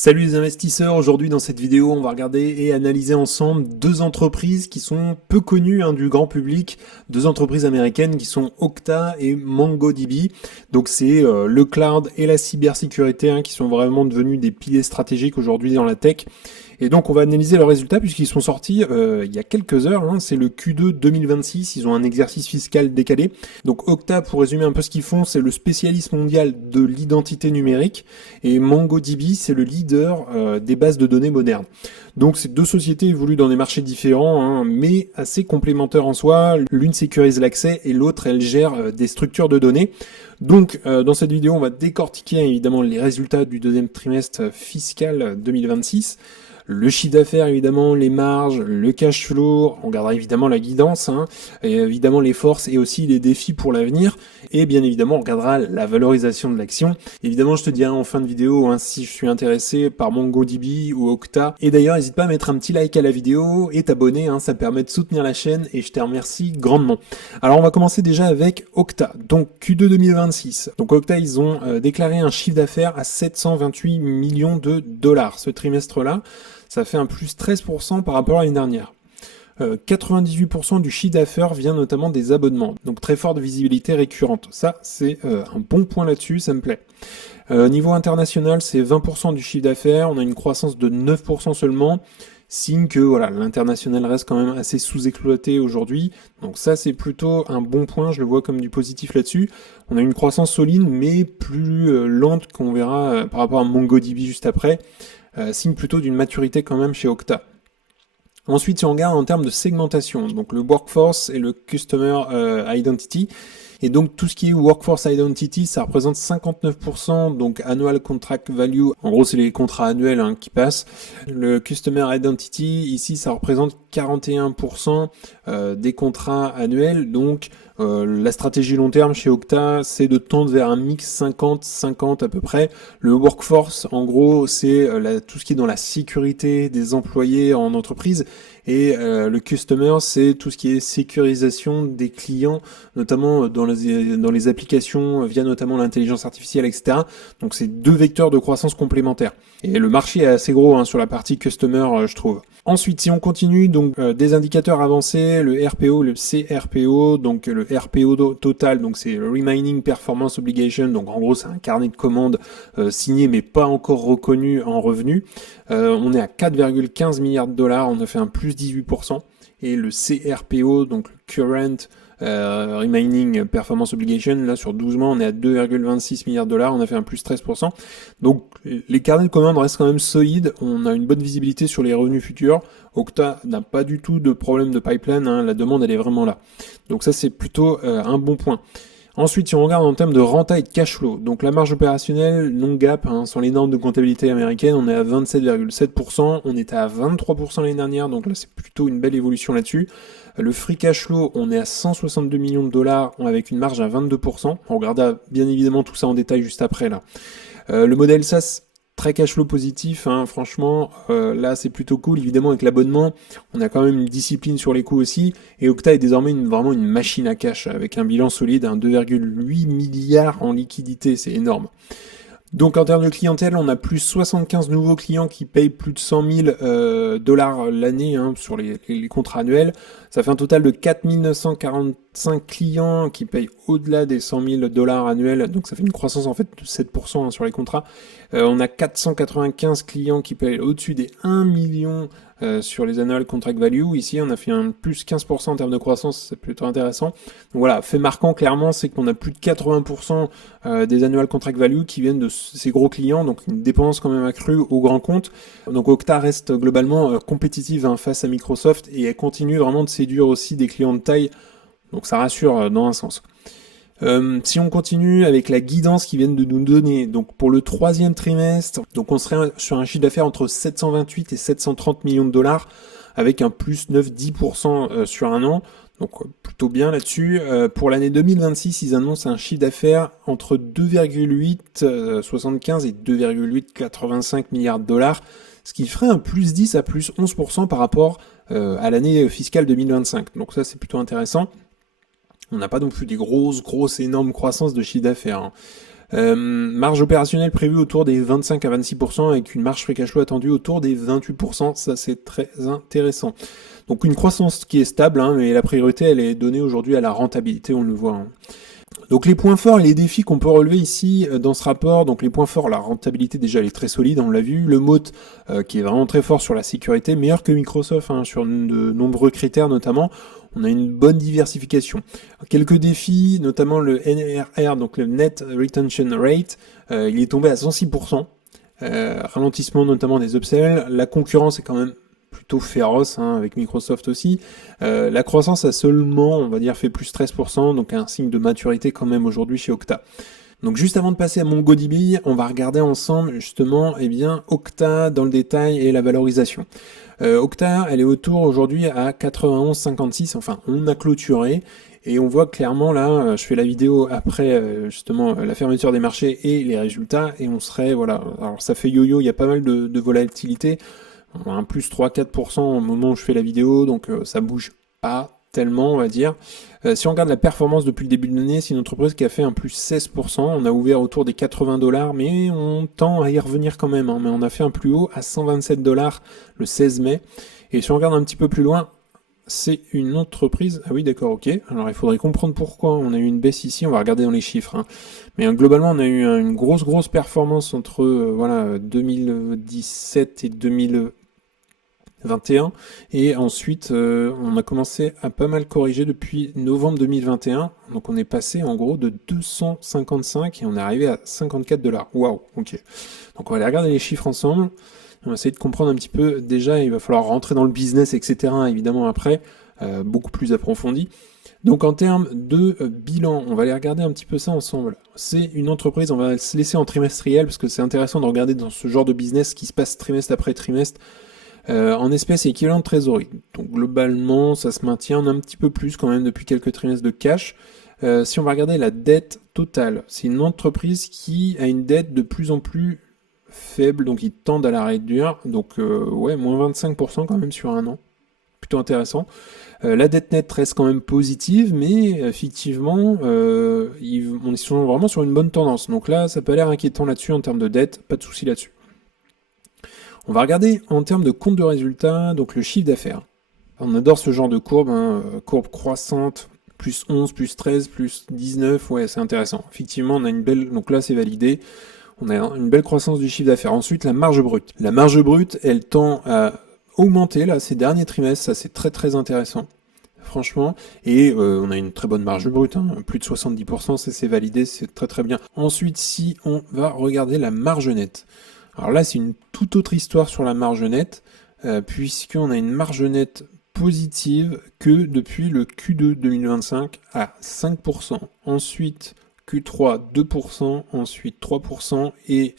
Salut les investisseurs, aujourd'hui dans cette vidéo on va regarder et analyser ensemble deux entreprises qui sont peu connues du grand public, deux entreprises américaines qui sont Okta et MongoDB. Donc c'est le cloud et la cybersécurité qui sont vraiment devenus des piliers stratégiques aujourd'hui dans la tech. Et donc on va analyser leurs résultats puisqu'ils sont sortis il y a quelques heures, c'est le Q2 2026, ils ont un exercice fiscal décalé. Donc Okta, pour résumer un peu ce qu'ils font, c'est le spécialiste mondial de l'identité numérique et MongoDB, c'est le leader des bases de données modernes. Donc ces deux sociétés évoluent dans des marchés différents, mais assez complémentaires en soi. L'une sécurise l'accès et l'autre elle gère des structures de données. Donc dans cette vidéo on va décortiquer évidemment les résultats du deuxième trimestre fiscal 2026. Le chiffre d'affaires, évidemment, les marges, le cash flow, on regardera évidemment la guidance, et évidemment les forces et aussi les défis pour l'avenir, et bien évidemment on regardera la valorisation de l'action. Évidemment je te dirai en fin de vidéo si je suis intéressé par MongoDB ou Okta, et d'ailleurs n'hésite pas à mettre un petit like à la vidéo et t'abonner, ça permet de soutenir la chaîne et je te remercie grandement. Alors on va commencer déjà avec Okta, donc Q2 2026. Donc Okta ils ont déclaré un chiffre d'affaires à 728 millions de dollars ce trimestre-là. Ça fait un plus 13% par rapport à l'année dernière. 98% du chiffre d'affaires vient notamment des abonnements, donc très forte visibilité récurrente. Ça, c'est un bon point là-dessus, ça me plaît. Niveau international, c'est 20% du chiffre d'affaires, on a une croissance de 9% seulement, signe que l'international reste quand même assez sous-exploité aujourd'hui, donc ça c'est plutôt un bon point, je le vois comme du positif là-dessus. On a une croissance solide, mais plus lente qu'on verra par rapport à MongoDB juste après. Signe plutôt d'une maturité quand même chez Okta. Ensuite, si on regarde en termes de segmentation, donc le workforce et le customer identity, et donc tout ce qui est workforce identity, ça représente 59%, donc annual contract value, en gros c'est les contrats annuels qui passent. Le customer identity, ici ça représente 41% des contrats annuels, donc la stratégie long terme chez Okta, c'est de tendre vers un mix 50-50 à peu près. Le workforce, en gros, c'est tout ce qui est dans la sécurité des employés en entreprise. Et le customer, c'est tout ce qui est sécurisation des clients, notamment dans les applications via notamment l'intelligence artificielle, etc. Donc c'est deux vecteurs de croissance complémentaires. Et le marché est assez gros sur la partie customer, je trouve. Ensuite, si on continue, donc des indicateurs avancés, le RPO, le CRPO, donc le RPO total, donc c'est le Remaining Performance Obligation, donc en gros c'est un carnet de commandes signé mais pas encore reconnu en revenus. On est à 4,15 milliards de dollars, on a fait un plus 18%, et le CRPO, donc le Current Remaining Performance Obligation, là sur 12 mois on est à 2,26 milliards de dollars, on a fait un plus 13%. Donc les carnets de commandes restent quand même solides, on a une bonne visibilité sur les revenus futurs. Okta n'a pas du tout de problème de pipeline, la demande elle est vraiment là. Donc ça c'est plutôt un bon point. Ensuite, si on regarde en termes de renta et de cash flow, donc la marge opérationnelle non-GAAP sur les normes de comptabilité américaines, on est à 27,7%, on était à 23% l'année dernière, donc là c'est plutôt une belle évolution là-dessus. Le free cash flow, on est à 162 millions de dollars avec une marge à 22%. On regardera bien évidemment tout ça en détail juste après là. Le modèle SaaS, très cash flow positif, franchement, là c'est plutôt cool. Évidemment avec l'abonnement, on a quand même une discipline sur les coûts aussi, et Okta est désormais vraiment une machine à cash, avec un bilan solide, 2,8 milliards en liquidité, c'est énorme. Donc en termes de clientèle, on a plus 75 nouveaux clients qui payent plus de 100 000 dollars l'année sur les contrats annuels. Ça fait un total de 4 945 clients qui payent au-delà des 100 000 dollars annuels. Donc ça fait une croissance en fait de 7% sur les contrats. On a 495 clients qui payent au-dessus des 1 million sur les annual contract value. Ici, on a fait un plus 15% en termes de croissance, c'est plutôt intéressant. Donc voilà, fait marquant clairement, c'est qu'on a plus de 80% des annual contract value qui viennent de ces gros clients, donc une dépendance quand même accrue aux grands comptes. Donc Okta reste globalement compétitive face à Microsoft, et elle continue vraiment de séduire aussi des clients de taille, donc ça rassure dans un sens. Si on continue avec la guidance qu'ils viennent de nous donner, donc pour le troisième trimestre, donc on serait sur un chiffre d'affaires entre 728 et 730 millions de dollars, avec un plus 9-10% sur un an, donc plutôt bien là-dessus. Pour l'année 2026, ils annoncent un chiffre d'affaires entre 2,875 et 2,885 milliards de dollars, ce qui ferait un plus 10 à plus 11% par rapport à l'année fiscale 2025. Donc ça c'est plutôt intéressant. On n'a pas non plus des grosses, énormes croissances de chiffre d'affaires. Marge opérationnelle prévue autour des 25 à 26% avec une marge free cash flow attendue autour des 28%. Ça, c'est très intéressant. Donc une croissance qui est stable, hein, mais la priorité, elle est donnée aujourd'hui à la rentabilité, on le voit. Hein. Donc les points forts et les défis qu'on peut relever ici dans ce rapport, donc les points forts, la rentabilité déjà elle est très solide, on l'a vu, le moat qui est vraiment très fort sur la sécurité, meilleur que Microsoft hein, sur de nombreux critères notamment, on a une bonne diversification. Quelques défis, notamment le NRR, donc le Net Retention Rate, il est tombé à 106%, ralentissement notamment des upsells, la concurrence est quand même plutôt féroce hein, avec Microsoft aussi. La croissance a seulement, on va dire, fait plus 13%, donc un signe de maturité quand même aujourd'hui chez Okta. Donc juste avant de passer à MongoDB, on va regarder ensemble justement Okta dans le détail et la valorisation. Okta, elle est autour aujourd'hui à 91,56, enfin on a clôturé. Et on voit clairement là, je fais la vidéo après justement la fermeture des marchés et les résultats, et on serait, voilà, alors ça fait yo-yo, il y a pas mal de volatilité, on a un plus 3-4% au moment où je fais la vidéo, donc ça bouge pas tellement, on va dire. Si on regarde la performance depuis le début de l'année, c'est une entreprise qui a fait un plus 16%, on a ouvert autour des 80$, mais on tend à y revenir quand même, hein, mais on a fait un plus haut à 127$ le 16 mai. Et si on regarde un petit peu plus loin, c'est une entreprise... Ah oui, d'accord, ok. Alors, il faudrait comprendre pourquoi on a eu une baisse ici. On va regarder dans les chiffres. Hein. Mais globalement, on a eu une grosse performance entre 2017 et 2021. Et ensuite, on a commencé à pas mal corriger depuis novembre 2021. Donc, on est passé en gros de 255 et on est arrivé à 54$. Waouh, ok. Donc, on va aller regarder les chiffres ensemble. On va essayer de comprendre un petit peu, déjà il va falloir rentrer dans le business, etc. évidemment après, beaucoup plus approfondi. Donc en termes de bilan, on va aller regarder un petit peu ça ensemble. C'est une entreprise, on va se laisser en trimestriel, parce que c'est intéressant de regarder dans ce genre de business ce qui se passe trimestre après trimestre, en espèces et équivalent de trésorerie. Donc globalement, ça se maintient, on a un petit peu plus quand même depuis quelques trimestres de cash. Si on va regarder la dette totale, c'est une entreprise qui a une dette de plus en plus faible, donc ils tendent à la réduire, donc ouais, moins 25% quand même sur un an, plutôt intéressant. La dette nette reste quand même positive, mais effectivement, on est vraiment sur une bonne tendance, donc là, ça peut l'air inquiétant là-dessus en termes de dette, pas de souci là-dessus. On va regarder en termes de compte de résultat, donc le chiffre d'affaires. On adore ce genre de courbe, hein, courbe croissante, plus 11, plus 13, plus 19, ouais, c'est intéressant. Effectivement, on a une belle, donc là, c'est validé. On a une belle croissance du chiffre d'affaires. Ensuite, la marge brute. La marge brute, elle tend à augmenter là ces derniers trimestres. Ça, c'est très intéressant, franchement. Et on a une très bonne marge brute, hein, plus de 70%. Ça, c'est validé, c'est très bien. Ensuite, si on va regarder la marge nette. Alors là, c'est une toute autre histoire sur la marge nette, puisqu'on a une marge nette positive que depuis le Q2 2025 à 5%. Ensuite, Q3 2%, ensuite 3% et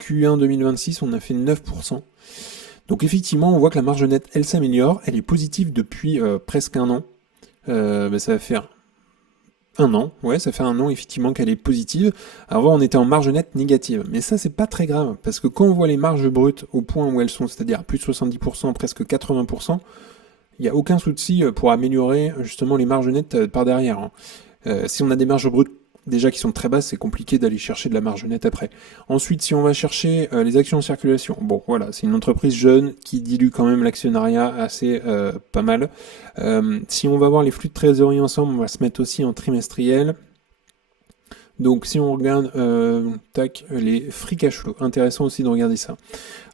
Q1 2026 on a fait 9%. Donc effectivement on voit que la marge nette elle s'améliore, elle est positive depuis presque un an. Ça va faire un an, ouais ça fait un an effectivement qu'elle est positive. Avant on était en marge nette négative, mais ça c'est pas très grave, parce que quand on voit les marges brutes au point où elles sont, c'est-à-dire plus de 70%, presque 80%, il n'y a aucun souci pour améliorer justement les marges nettes par derrière. Hein. Si on a des marges brutes déjà qui sont très basses, c'est compliqué d'aller chercher de la marge nette après. Ensuite, si on va chercher les actions en circulation, bon voilà, c'est une entreprise jeune qui dilue quand même l'actionnariat assez pas mal. Si on va voir les flux de trésorerie ensemble, on va se mettre aussi en trimestriel. Donc si on regarde les free cash flow, intéressant aussi de regarder ça.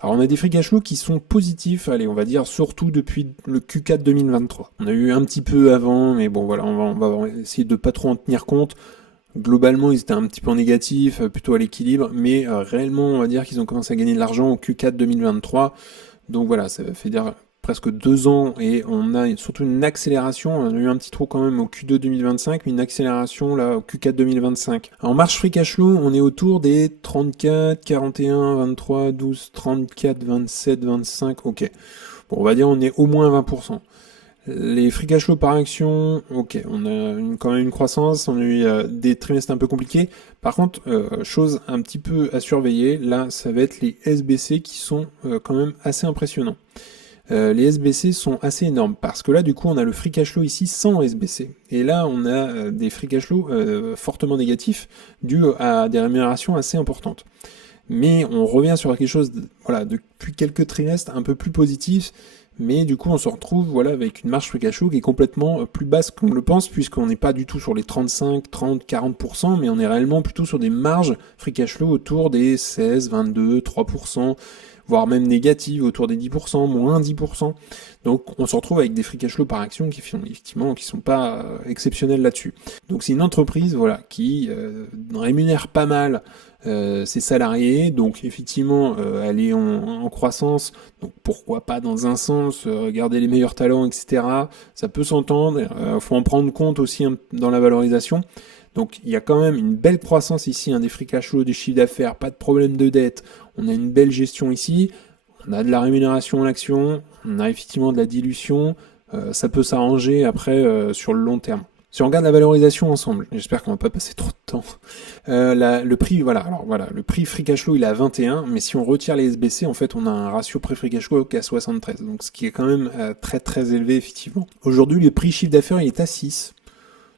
Alors on a des free cash flow qui sont positifs, allez on va dire surtout depuis le Q4 2023. On a eu un petit peu avant, mais bon voilà, on va essayer de pas trop en tenir compte. Globalement, ils étaient un petit peu en négatif, plutôt à l'équilibre, mais réellement, on va dire qu'ils ont commencé à gagner de l'argent au Q4 2023. Donc voilà, ça fait dire presque 2 ans et on a surtout une accélération. On a eu un petit trou quand même au Q2 2025, mais une accélération là au Q4 2025. En marge free cash flow, on est autour des 34, 41, 23, 12, 34, 27, 25. Ok. Bon, on va dire on est au moins 20%. Les free cash flow par action, ok, on a quand même une croissance, on a eu des trimestres un peu compliqués. Par contre, chose un petit peu à surveiller, là, ça va être les SBC qui sont quand même assez impressionnants. les SBC sont assez énormes parce que là du coup on a le free cash flow ici sans SBC et là on a des free cash flow fortement négatifs dus à des rémunérations assez importantes. Mais on revient sur quelque chose depuis quelques trimestres un peu plus positif, mais du coup on se retrouve avec une marge free cash flow qui est complètement plus basse qu'on le pense, puisqu'on n'est pas du tout sur les 35, 30, 40%, mais on est réellement plutôt sur des marges free cash flow autour des 16, 22, 3%, voire même négatives autour des 10%, moins 10%. Donc on se retrouve avec des free cash flow par action qui sont pas exceptionnels là-dessus. Donc c'est une entreprise qui rémunère pas mal ses salariés, donc effectivement elle est en croissance, donc pourquoi pas dans un sens garder les meilleurs talents, etc. Ça peut s'entendre, faut en prendre compte aussi dans la valorisation. Donc il y a quand même une belle croissance ici, des free cash flow, du chiffre d'affaires, pas de problème de dette, on a une belle gestion ici, on a de la rémunération en action, on a effectivement de la dilution, ça peut s'arranger après sur le long terme. Si on regarde la valorisation ensemble, j'espère qu'on va pas passer trop de temps. Le prix, le prix free cash flow il est à 21, mais si on retire les SBC, en fait, on a un ratio prix free cash flow qui est à 73, donc ce qui est quand même très très élevé effectivement. Aujourd'hui, le prix chiffre d'affaires il est à 6,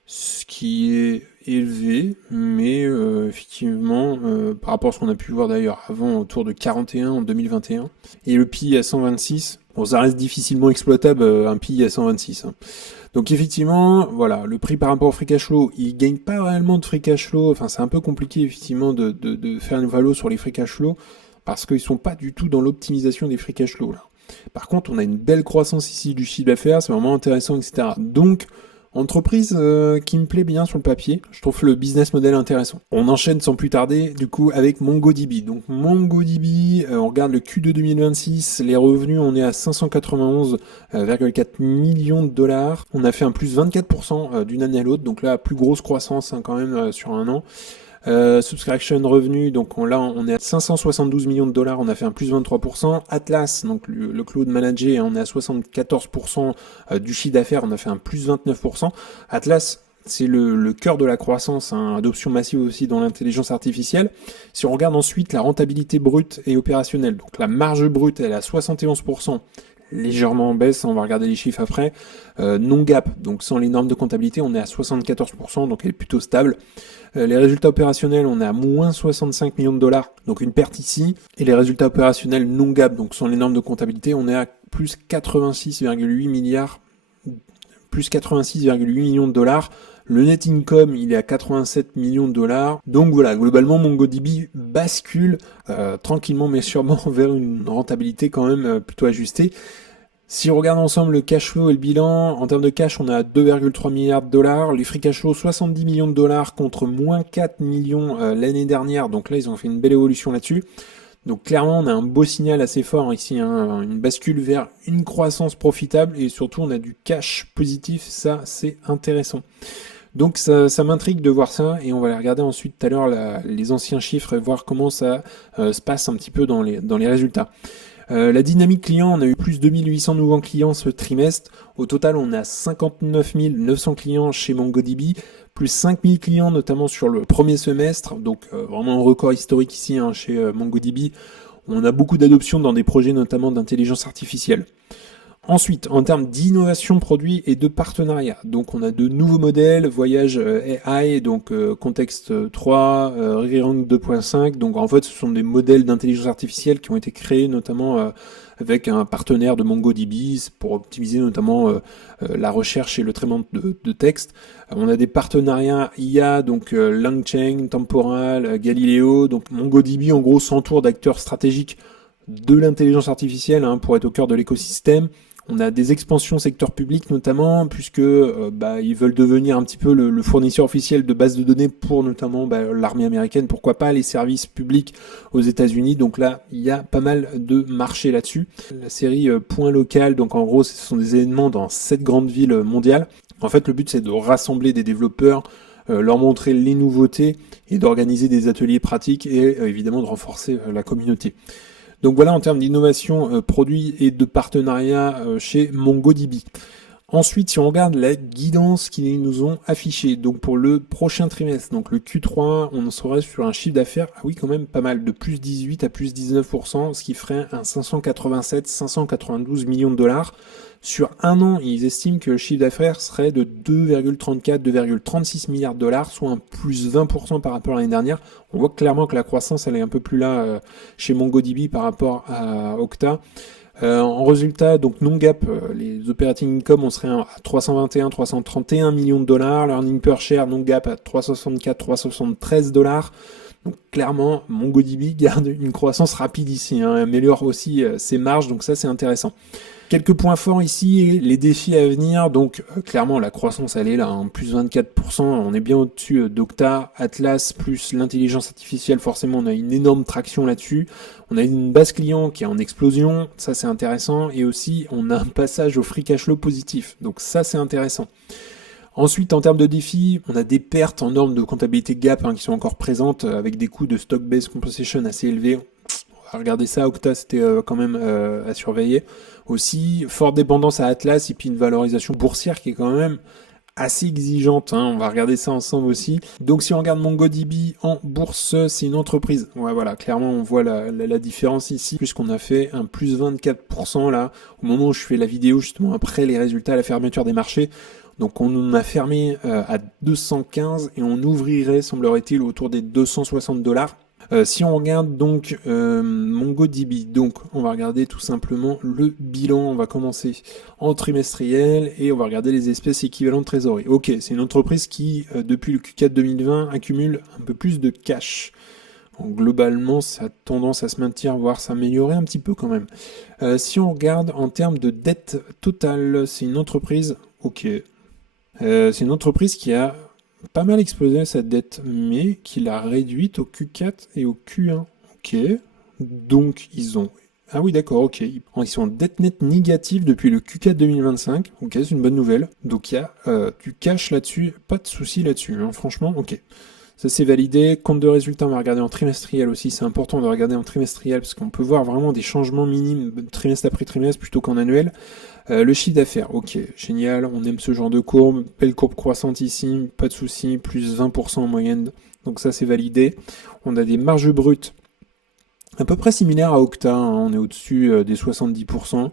ce qui est élevé, mais effectivement, par rapport à ce qu'on a pu voir d'ailleurs avant, autour de 41 en 2021, et le PI à 126. Bon, ça reste difficilement exploitable, un PI à 126. Donc effectivement, le prix par rapport au free cash flow, il gagne pas réellement de free cash flow, enfin c'est un peu compliqué effectivement de faire une valo sur les free cash flow, parce qu'ils sont pas du tout dans l'optimisation des free cash flow là. Par contre, on a une belle croissance ici du chiffre d'affaires, c'est vraiment intéressant, etc. Donc, entreprise qui me plaît bien sur le papier, je trouve le business model intéressant. On enchaîne sans plus tarder du coup avec MongoDB. Donc MongoDB, on regarde le Q2 2026, les revenus on est à 591,4 millions de dollars. On a fait un plus 24% d'une année à l'autre, donc là plus grosse croissance quand même sur un an. Subscription revenu, donc là on est à 572 millions de dollars, on a fait un plus 23%. Atlas, donc le cloud manager, on est à 74% du chiffre d'affaires, on a fait un plus 29%. Atlas, c'est le cœur de la croissance, adoption massive aussi dans l'intelligence artificielle. Si on regarde ensuite la rentabilité brute et opérationnelle, donc la marge brute elle est à 71%, légèrement en baisse, on va regarder les chiffres après. Non GAAP, donc sans les normes de comptabilité, on est à 74%, donc elle est plutôt stable. Les résultats opérationnels, on est à moins 65 millions de dollars, donc une perte ici. Et les résultats opérationnels non GAAP, donc sans les normes de comptabilité, on est à plus 86,8 milliards, plus 86,8 millions de dollars. Le net income, il est à 87 millions de dollars. Donc globalement, MongoDB bascule tranquillement mais sûrement vers une rentabilité quand même plutôt ajustée. Si on regarde ensemble le cash flow et le bilan, en termes de cash, on est à 2,3 milliards de dollars. Les free cash flow, 70 millions de dollars contre moins 4 millions l'année dernière. Donc là, ils ont fait une belle évolution là-dessus. Donc clairement, on a un beau signal assez fort ici, une bascule vers une croissance profitable et surtout, on a du cash positif. Ça, c'est intéressant. Donc ça m'intrigue de voir ça et on va regarder ensuite tout à l'heure les anciens chiffres et voir comment ça se passe un petit peu dans les résultats. La dynamique client, on a eu plus de 2800 nouveaux clients ce trimestre. Au total, on a 59 900 clients chez MongoDB, plus 5000 clients notamment sur le premier semestre. Donc vraiment un record historique ici chez MongoDB. On a beaucoup d'adoption dans des projets notamment d'intelligence artificielle. Ensuite, en termes d'innovation produit et de partenariat, donc on a de nouveaux modèles, Voyage AI, donc Contexte 3, Rerank 2.5, donc en fait ce sont des modèles d'intelligence artificielle qui ont été créés notamment avec un partenaire de MongoDB pour optimiser notamment la recherche et le traitement de texte. On a des partenariats IA, donc LangChain, Temporal, Galileo, donc MongoDB en gros s'entoure d'acteurs stratégiques de l'intelligence artificielle pour être au cœur de l'écosystème. On a des expansions secteur public notamment, puisque ils veulent devenir un petit peu le fournisseur officiel de bases de données pour notamment l'armée américaine, pourquoi pas les services publics aux États-Unis. Donc là, il y a pas mal de marché là-dessus. La série Point Local, donc en gros, ce sont des événements dans 7 grandes villes mondiales. En fait, le but, c'est de rassembler des développeurs, leur montrer les nouveautés et d'organiser des ateliers pratiques et évidemment de renforcer la communauté. Donc voilà en termes d'innovation produit et de partenariat chez MongoDB. Ensuite, si on regarde la guidance qu'ils nous ont affichée, donc pour le prochain trimestre, donc le Q3, on en serait sur un chiffre d'affaires, ah oui quand même pas mal, de plus 18 à plus 19%, ce qui ferait un 587-592 millions de dollars. Sur un an, ils estiment que le chiffre d'affaires serait de 2,34-2,36 milliards de dollars, soit un plus 20% par rapport à l'année dernière. On voit clairement que la croissance, elle est un peu plus là chez MongoDB par rapport à Okta. En résultat, donc non-GAAP, les operating income, on serait à 321-331 millions de dollars, l'earning per share non-GAAP à 364-373 dollars. Donc clairement, MongoDB garde une croissance rapide ici, hein, améliore aussi ses marges, donc ça c'est intéressant. Quelques points forts ici, les défis à venir, donc clairement la croissance elle est là, hein, plus 24%, on est bien au-dessus d'Okta, Atlas, plus l'intelligence artificielle, forcément on a une énorme traction là-dessus, on a une base client qui est en explosion, ça c'est intéressant, et aussi on a un passage au free cash flow positif, donc ça c'est intéressant. Ensuite, en termes de défis, on a des pertes en normes de comptabilité GAAP qui sont encore présentes, avec des coûts de stock-based compensation assez élevés. On va regarder ça, Okta c'était quand même à surveiller. Aussi, forte dépendance à Atlas et puis une valorisation boursière qui est quand même assez exigeante, hein. On va regarder ça ensemble aussi. Donc si on regarde MongoDB en bourse, c'est une entreprise. Ouais, voilà, clairement on voit la différence ici, puisqu'on a fait un plus 24% là, au moment où je fais la vidéo, justement après les résultats à la fermeture des marchés. Donc on a fermé à 215 et on ouvrirait, semblerait-il, autour des 260 dollars. Si on regarde donc MongoDB, donc on va regarder tout simplement le bilan, on va commencer en trimestriel et on va regarder les espèces équivalentes de trésorerie. Ok, c'est une entreprise qui, depuis le Q4 2020, accumule un peu plus de cash. Donc, globalement, ça a tendance à se maintenir, voire s'améliorer un petit peu quand même. Si on regarde en termes de dette totale, c'est une entreprise, ok, c'est une entreprise qui a pas mal explosé sa dette, mais qui l'a réduite au Q4 et au Q1. Ok. Donc ils ont... Ah oui d'accord, ok. Ils sont en dette nette négative depuis le Q4 2025. Ok, c'est une bonne nouvelle. Donc il y a du cash là-dessus, pas de souci là-dessus, hein. Franchement, ok. Ça c'est validé. Compte de résultat, on va regarder en trimestriel aussi. C'est important de regarder en trimestriel parce qu'on peut voir vraiment des changements minimes trimestre après trimestre plutôt qu'en annuel. Le chiffre d'affaires, ok, génial, on aime ce genre de courbe, belle courbe croissante ici, pas de souci, plus 20% en moyenne, donc ça c'est validé. On a des marges brutes à peu près similaires à Okta, hein, on est au-dessus des 70%,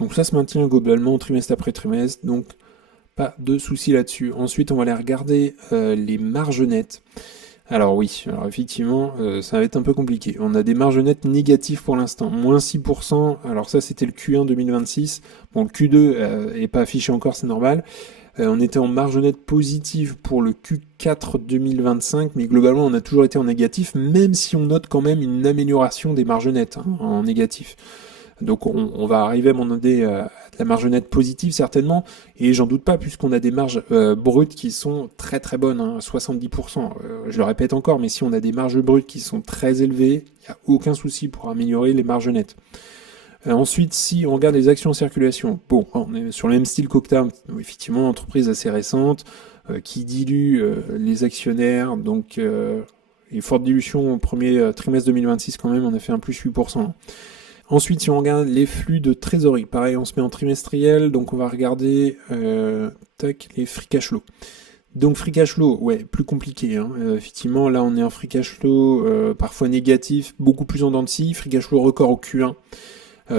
donc ça se maintient globalement trimestre après trimestre, donc pas de souci là-dessus. Ensuite on va aller regarder les marges nettes. Alors oui, alors effectivement, ça va être un peu compliqué. On a des marges nettes négatives pour l'instant, moins 6%, alors ça c'était le Q1 2026, bon le Q2 est pas affiché encore, c'est normal. On était en marge nette positive pour le Q4 2025, mais globalement on a toujours été en négatif, même si on note quand même une amélioration des marges nettes, hein, en négatif. Donc on va arriver à demander la marge nette positive certainement, et j'en doute pas puisqu'on a des marges brutes qui sont très très bonnes, hein, 70%. Je le répète encore, mais si on a des marges brutes qui sont très élevées, il n'y a aucun souci pour améliorer les marges nettes. Ensuite, si on regarde les actions en circulation, bon, on est sur le même style qu'Okta, effectivement, entreprise assez récente, qui dilue les actionnaires, donc une forte dilution au premier trimestre 2026 quand même, on a fait un plus 8%. Ensuite, si on regarde les flux de trésorerie, pareil, on se met en trimestriel, donc on va regarder les free cash flow. Donc free cash flow, ouais, plus compliqué, hein. Effectivement, là on est en free cash flow parfois négatif, beaucoup plus en dents de scie, free cash flow record au Q1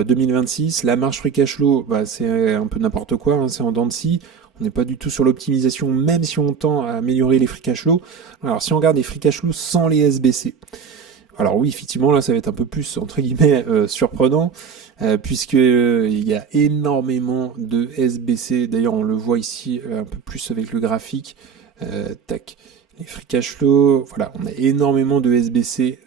2026. La marge free cash flow, bah, c'est un peu n'importe quoi, hein, c'est en dents de scie. On n'est pas du tout sur l'optimisation, même si on tend à améliorer les free cash flow. Alors si on regarde les free cash flow sans les SBC, alors oui, effectivement, là, ça va être un peu plus, entre guillemets, surprenant, puisque il y a énormément de SBC. D'ailleurs, on le voit ici un peu plus avec le graphique. Tac, les free cash flow, voilà, on a énormément de SBC.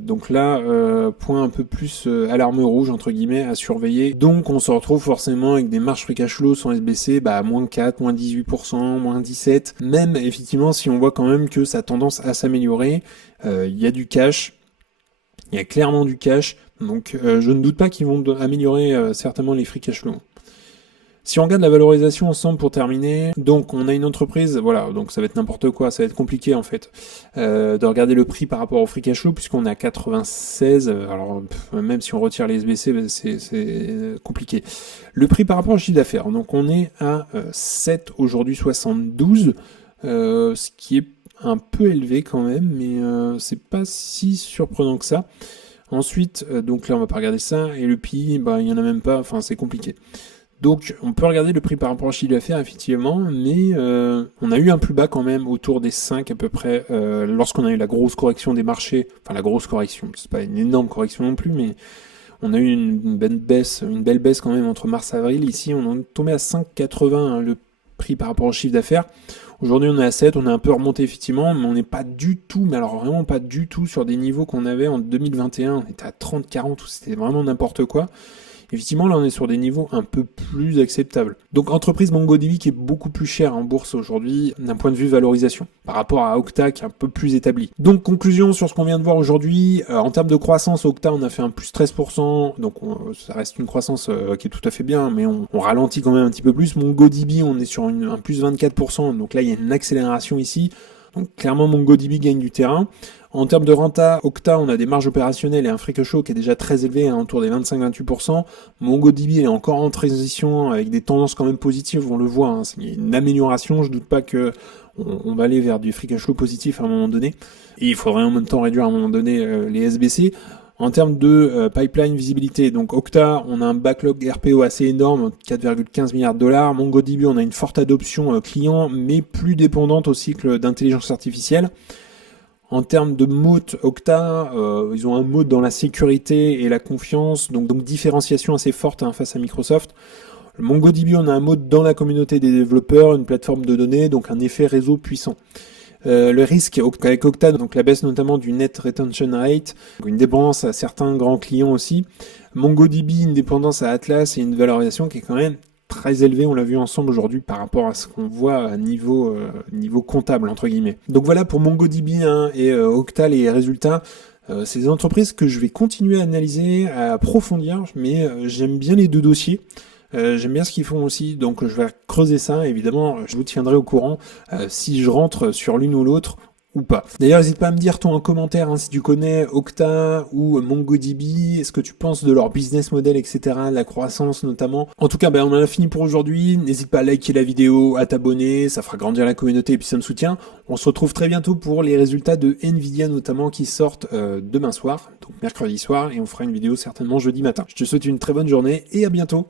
Donc là, point un peu plus alarme rouge, entre guillemets, à surveiller. Donc on se retrouve forcément avec des marges free cash flow sans SBC, bah, moins 4, moins 18%, moins 17. Même, effectivement, si on voit quand même que ça a tendance à s'améliorer, il y a du cash, il y a clairement du cash, donc je ne doute pas qu'ils vont améliorer certainement les free cash flow. Si on regarde la valorisation ensemble pour terminer, donc on a une entreprise, voilà, donc ça va être n'importe quoi, ça va être compliqué en fait, de regarder le prix par rapport au free cash flow, puisqu'on est à 96, alors même si on retire les SBC, c'est compliqué. Le prix par rapport au chiffre d'affaires, donc on est à 7 aujourd'hui 72, ce qui est un peu élevé quand même, mais c'est pas si surprenant que ça. Ensuite, donc là on va pas regarder ça, et le PI, bah il y en a même pas, enfin c'est compliqué. Donc on peut regarder le prix par rapport au chiffre d'affaires effectivement, mais on a eu un plus bas quand même autour des 5 à peu près lorsqu'on a eu la grosse correction des marchés, enfin la grosse correction, c'est pas une énorme correction non plus, mais on a eu une belle baisse quand même entre mars et avril. Ici on est tombé à 5,80 hein, le prix par rapport au chiffre d'affaires. Aujourd'hui on est à 7, on est un peu remonté effectivement, mais on n'est pas du tout, mais alors vraiment pas du tout sur des niveaux qu'on avait en 2021, on était à 30, 40, c'était vraiment n'importe quoi. Effectivement, là, on est sur des niveaux un peu plus acceptables. Donc, entreprise MongoDB qui est beaucoup plus chère en bourse aujourd'hui d'un point de vue valorisation par rapport à Okta qui est un peu plus établi. Donc, conclusion sur ce qu'on vient de voir aujourd'hui. En termes de croissance, Okta, on a fait un plus 13%. Donc, ça reste une croissance qui est tout à fait bien, mais on ralentit quand même un petit peu plus. MongoDB, on est sur un plus 24%. Donc là, il y a une accélération ici. Donc clairement MongoDB gagne du terrain. En termes de renta, Okta, on a des marges opérationnelles et un free cash flow qui est déjà très élevé, hein, autour des 25-28%. MongoDB est encore en transition avec des tendances quand même positives, on le voit, hein, c'est une amélioration, je doute pas que on va aller vers du free cash flow positif à un moment donné. Et il faudrait en même temps réduire à un moment donné les SBC. En termes de pipeline visibilité, donc Okta, on a un backlog RPO assez énorme, 4,15 milliards de dollars. MongoDB, on a une forte adoption client, mais plus dépendante au cycle d'intelligence artificielle. En termes de moat, Okta, ils ont un moat dans la sécurité et la confiance, donc différenciation assez forte hein, face à Microsoft. MongoDB, on a un moat dans la communauté des développeurs, une plateforme de données, donc un effet réseau puissant. Le risque avec Okta, donc la baisse notamment du net retention rate, une dépendance à certains grands clients aussi. MongoDB, une dépendance à Atlas et une valorisation qui est quand même très élevée, on l'a vu ensemble aujourd'hui par rapport à ce qu'on voit à niveau comptable entre guillemets. Donc voilà pour MongoDB hein, et Okta les résultats. C'est des entreprises que je vais continuer à analyser, à approfondir, mais j'aime bien les deux dossiers. J'aime bien ce qu'ils font aussi, donc je vais creuser ça, évidemment, je vous tiendrai au courant si je rentre sur l'une ou l'autre ou pas. D'ailleurs, n'hésite pas à me dire toi en commentaire hein, si tu connais Okta ou MongoDB, est-ce que tu penses de leur business model, etc., la croissance notamment. En tout cas, on en a fini pour aujourd'hui, n'hésite pas à liker la vidéo, à t'abonner, ça fera grandir la communauté et puis ça me soutient. On se retrouve très bientôt pour les résultats de Nvidia notamment qui sortent demain soir, donc mercredi soir, et on fera une vidéo certainement jeudi matin. Je te souhaite une très bonne journée et à bientôt.